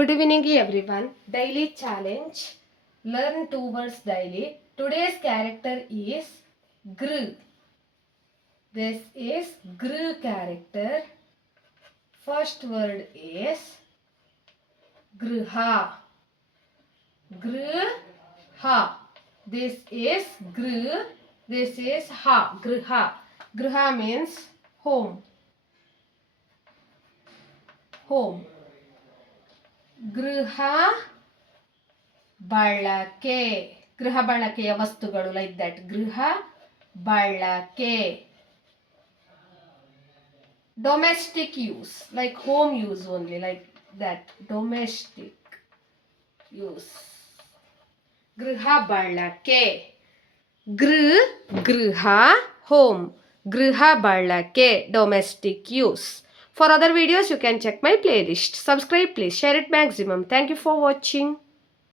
Good evening, everyone. Daily challenge. Learn 2 words daily. Today's character is Gr. This is Gr character. First word is Griha. Griha. This is Gr. This is Ha. Griha. Griha means home. Home. ಗೃಹ ಬಳಕೆ ಗೃಹ ಬಳಕೆಯ ವಸ್ತುಗಳು like that ಗೃಹ ಬಳಕೆ domestic use like home use only like that domestic use ಗೃಹ ಬಳಕೆ ಗೃಹ ಹೋಮ್ ಗೃಹ ಬಳಕೆ domestic use. For other videos, you can check my playlist. Subscribe, please. Share it maximum. Thank you for watching.